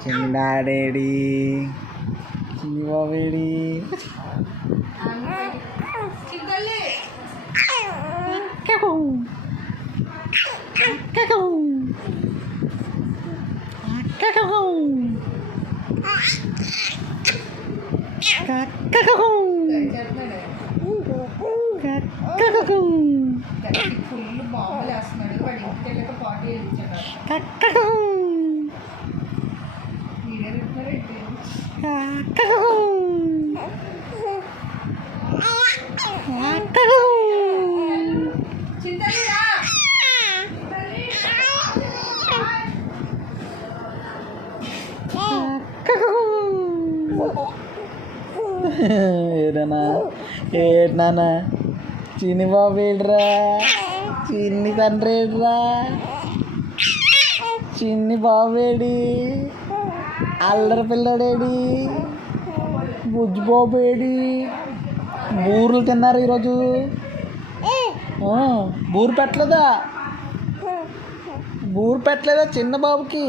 చిన్నాడేడి చిన్ని బాబేడి ఫుల్ బాంబులు వేస్తున్నాడు వాడు ఇంటికి వెళ్ళక పార్టీ వెళ్ళించాడు ఏదన్నా ఏనా చిన్ని బాబు ఏడ్రా చిన్ని తండ్రి ఏడ్రా చిన్ని బాబేడి అల్లరి పిల్లడేడి బుజ్జి బాబేడి బూర్లు తిన్నారు ఈరోజు బూరు పెట్టలేదా చిన్న బాబుకి